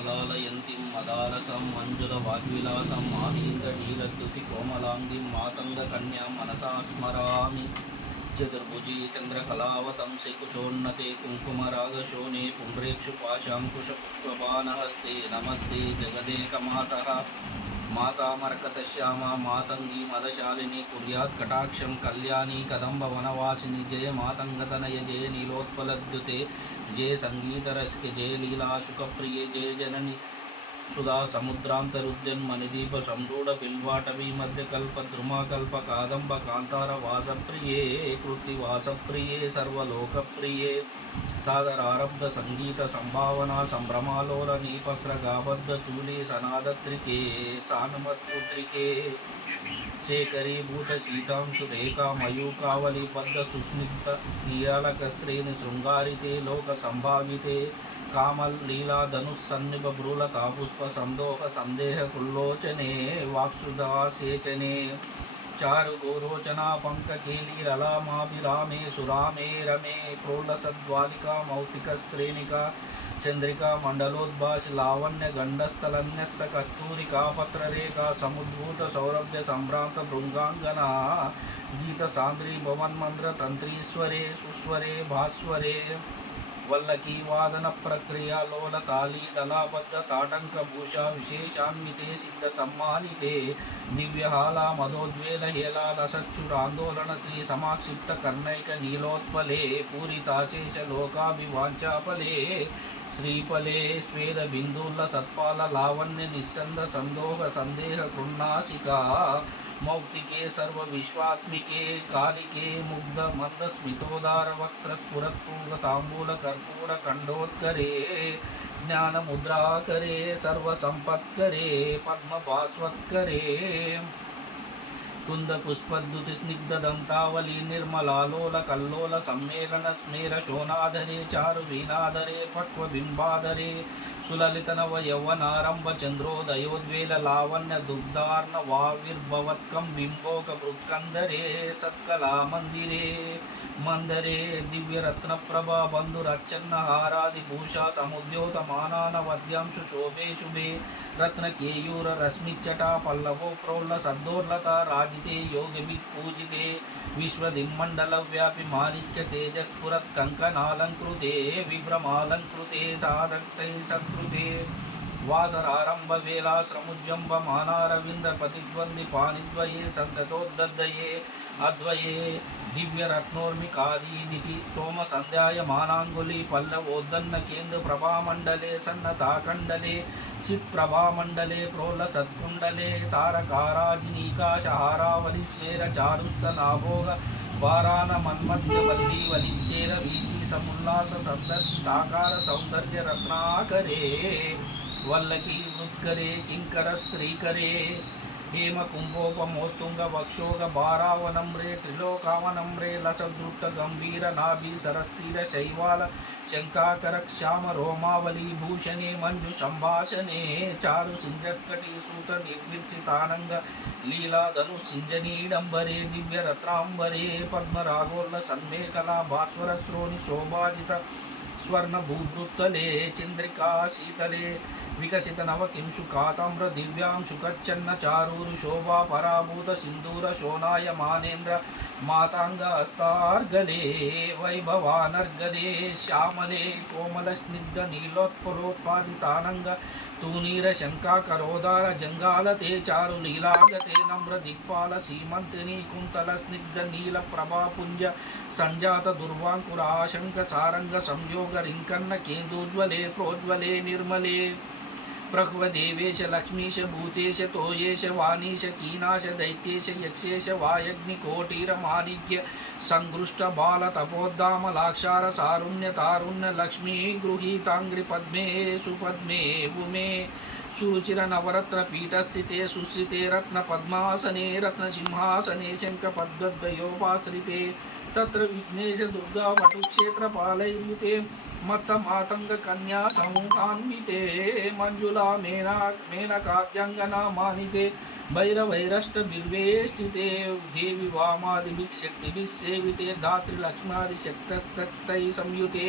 कलालयन्तीं मदालसं मञ्जुलवाग्विलासं आसीन्द्रनीलद्युतिकोमलाङ्गीं मातङ्गकन्यां मनसा स्मरामि। चतुर्भुजी चन्द्रकलावतंसे कुचोन्नते कुङ्कुमरागशोणे पुण्ड्रेक्षुपाशाङ्कुशपुष्पबाणहस्ते नमस्ते जगदेकमातः। मातामर्कतश्यामा मातङ्गी मदशालिनी कुर्यात् कटाक्षं कल्याणी कदम्बवनवासिनी जय मातङ्गतनय जय नीलोत्पलद्युते जय संगीतरसिके जय लीलाशुकप्रिये जय जननी सुधा समुद्रान्तरुद्यन्मणिदीप संरूढ बिल्वाटवी मध्यकल्पद्रुमाकल्प कादम्ब कान्तार वासप्रिये कृतिवासप्रिये सर्वलोकप्रिये सादरारब्ध संगीत संभावना संभ्रमालोल नीपस्रगाबद्ध चूली सनादत्रिके सानुमत्पुत्रिके शेखरी भूत शीतांशु रेखा मयूकावली बद्ध सुस्निग्ध नीरालकश्रेणि शृंगारिते लोक संभाविते कामल लीला धनुस्सन्निभ ब्रूलता पुष्प संदोह संदेह कुल्लोचने वाक्सुदासेचने चारु गोरोचना पंककेली रलामाभिरामे सुरामे रमे प्रोलसद्वालिका मौक्तिक श्रेणिका चंद्रिका मंडलोद्भाष लावण्य गंडस्थलन्यस्त कस्तूरिका पत्ररेखा समुद्भूत सौरभ्य संभ्रांत भृंगांगना गीत सांद्री भवन्मंद्र तंत्रीश्वरे सुस्वरे भास्वरे वल्लकी वादन प्रक्रिया लोल ताली दलाबद्ध ताटंक भूषा विशेषान्विते सिद्ध सम्मानिते दिव्यहाला मदोद्वेल हेला रसच्युरांदोलन श्री समाक्षिप्त कर्णैक नीलोत्पले पूरिताशेष लोकाभिवांचाफले श्रीफले स्वेद बिंदुल सत्पाल लावण्य निस्संद संदोह संदेह कृन्नासिका मौक्तिके सर्वविश्वात्मिके कालिके मुग्ध मंद स्मितोदार वक्त्र स्फुरत्पूगतांबूल कर्पूर खंडोत्करे ज्ञान मुद्राकरे सर्वसंपत्करे पद्मभास्वत्करे कुंद पुष्पद्युति स्निग्ध दंतावली निर्मलालोल कल्लोल सम्मेलन स्मेर शोनाधरे चारु वीणाधरे पक्व बिंबाधरे सुललित नव यौवनारंभ चंद्रोदयोद्वेल लावण्य दुग्धार्न वाविर्भवत्कं बिंबोक भृत्कंदरे सत्कला मंदिरे मंदरे दिव्य रत्न प्रभा बंधुरच्चन्न हारादिभूषा समुद्योत मानान वद्यांशु शोभे शुभे रत्न केयूर रश्मिच्चटा पल्लवो प्रोल्ल सद्दोर्लता राजिते योगभिः पूजिते विश्वदिम्मण्डल व्यापि माणिक्य तेजस्फुरत् कंकनालंकृते विभ्रमालंकृते साधक्तै सत्कृते वासरारंभ वेलाश्रमुज्जम्ब मानारविंद प्रतिद्वंद्वि पाणिद्वये संततोद्दये अद्वये दिव्य रत्नोर्मिकादीनिधि सोम संध्याय मानांगुली पल्लवोद्दन्न केंद्र प्रभामंडले सन्नताकंडले चित्प्रभामंडले प्रोल सत्कुंडले तारकाराजिनीकाशहारावली स्मेर चारुस्तनाभोग वारान मन्मध्य वल्ली वलिच्चेर वीची समुल्लास सन्दर्शिताकार सौंदर्य रत्नाकरे वल्लकी उत्करे किंकर श्रीकरे हेम कुंभोपमोत्तुंग वक्षोग बारावनम्रे त्रिलोकावनम्रे लसदृष्ट गंभीर नाभि सरस्थिर शैवाल शंकाकर श्याम रोमावली भूषणे मंजु संभाषणे चारु सिंजत्कटी सूत निर्विर्षितानंग लीला धनु सिंजनीडंबरे दिव्य रत्नांबरे पद्मरागोल्ल सन्मेखला भास्वर श्रोणि शोभाजित स्वर्ण भूभृत्तले चंद्रिका शीतले विकसित नव किंशु काताम्र दिव्यां शुकच्छन्न चारूरु शोभा पराभूत सिंदूर शोनाय मानेन्द्र मातांग अस्तार्गले वैभवानर्गले श्यामले कोमल स्निग्ध नीलोत्पलोत्पादितानंग तूनीर शंका करोदार जंगालते चारु लीलागते नम्र दिक्पाल सीमंतिनी कुंतल स्निग्ध नील प्रभापुंज संजात दुर्वांकुराशंक सारंग संयोग रिंकन्न केन्दुज्वले प्रोज्वले निर्मले प्रह्वदेवेश लक्ष्मीश भूतेश तोयेश वाणीश कीनाश दैत्येश यक्षेश वायग्निकोटिरमाणिक्य संगृष्ट बाल तपोद्दाम लाक्षार सारुण्य तारुण्य लक्ष्मी गृहीतांग्रि पद्मे सुपद्मे उमे सुचिर नवरत्न पीठस्थिते सुश्रिते रत्न पद्मासने रत्न सिंहासने शंख पद्मद्वयोपाश्रिते तत्र विघ्नेश दुर्गा वटुक्षेत्र पालयुते मत्त मातंग कन्या समूहान्विते मंजुला मेनकाद्यंगना मानिते भैरवैरष्ट बिल्वेष्टिते देवी वामादिभिः शक्तिभिः सेविते धात्री लक्ष्मादिशक्तै संयुते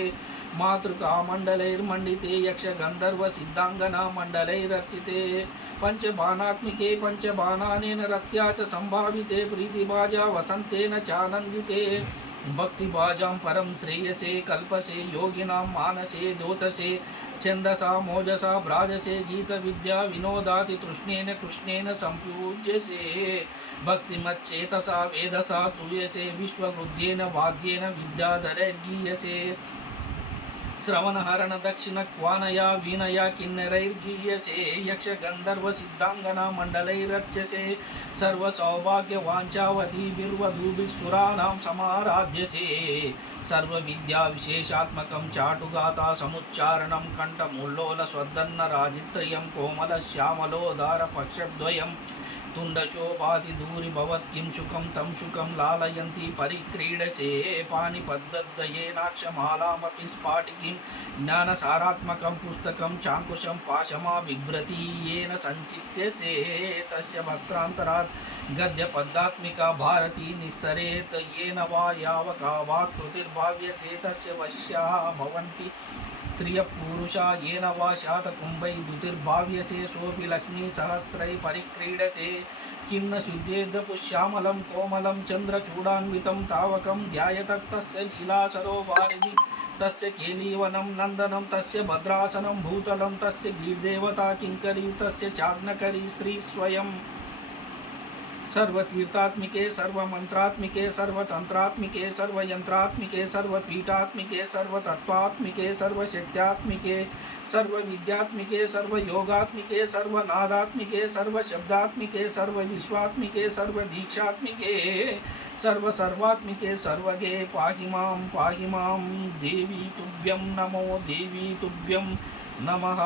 मातृकामण्डलैर्मण्डिते यक्षगन्धर्वसिद्धाङ्गनामण्डलैरर्चिते पञ्चबाणात्मिके पञ्चबाणानेन रत्या च सम्भाविते प्रीतिभाजा वसन्तेन चानन्दिते भक्तिभाजां परं श्रेयसे कल्पसे योगिनां मानसे दोतसे छन्दसा मोजसा भ्राजसे गीतविद्या विनोदाति तृष्णेन कृष्णेन सम्पूज्यसे भक्तिमच्चेतसा वेदसा सूयसे विश्वबुद्धेन वाद्येन विद्याधरैर्गीयसे श्रवणहरण दक्षिण क्वानया वीणया किन्नरैर्गीयसे यक्षगन्धर्वसिद्धाङ्गना मण्डलैरर्चसे सर्वसौभाग्यवाञ्छावतीभिर्वधूभिः समाराध्यसे सर्वविद्याविशेषात्मकं चाटुगाता समुच्चारणं कण्ठमुल्लोलस्वद्दन्नराजित्रयं कोमलश्यामलोदारपक्षद्वयं तुण्डशोभातिदूरिभवत् किं शुकं तं शुकं लालयन्ती परिक्रीडसे पाणिपद्वद्वयेनाक्षमालामपि स्फाटिकीं ज्ञानसारात्मकं पुस्तकं चाङ्कुशं पाशमा बिभ्रती येन सञ्चित्यसे तस्य वक्त्रान्तरात् गद्यपदात्मिका भारती निस्सरेत् येन वा यावका वाक्कृतिर्भाव्यसे तस्य वश्या भवन्ति त्रियपुरुषा येन वा शातकुम्भैर्दुतिर्भाव्यसे सोऽपि लक्ष्मीसहस्रैः परिक्रीडते किं न शुद्धेद्पुष्यामलं कोमलं चन्द्रचूडान्वितं तावकं ध्यायतस्तस्य लीलासरोवारिधि तस्य केलीवनं नन्दनं तस्य भद्रासनं भूतलं तस्य गीर्देवता किङ्करी तस्य चाग्नकरी श्रीस्वयं सर्वतीर्थात्मिके सर्वमन्त्रात्मिके सर्वतन्त्रात्मिके सर्वयन्त्रात्मिके सर्वपीठात्मिके सर्वतत्त्वात्मिके सर्वशक्त्यात्मिके सर्वविद्यात्मिके सर्वयोगात्मिके सर्वनादात्मिके सर्वशब्दात्मिके सर्वविश्वात्मिके सर्वदीक्षात्मिके सर्वसर्वात्मिके सर्वगे पाहि मां देवी तुभ्यं नमो देवी तुभ्यं नमः।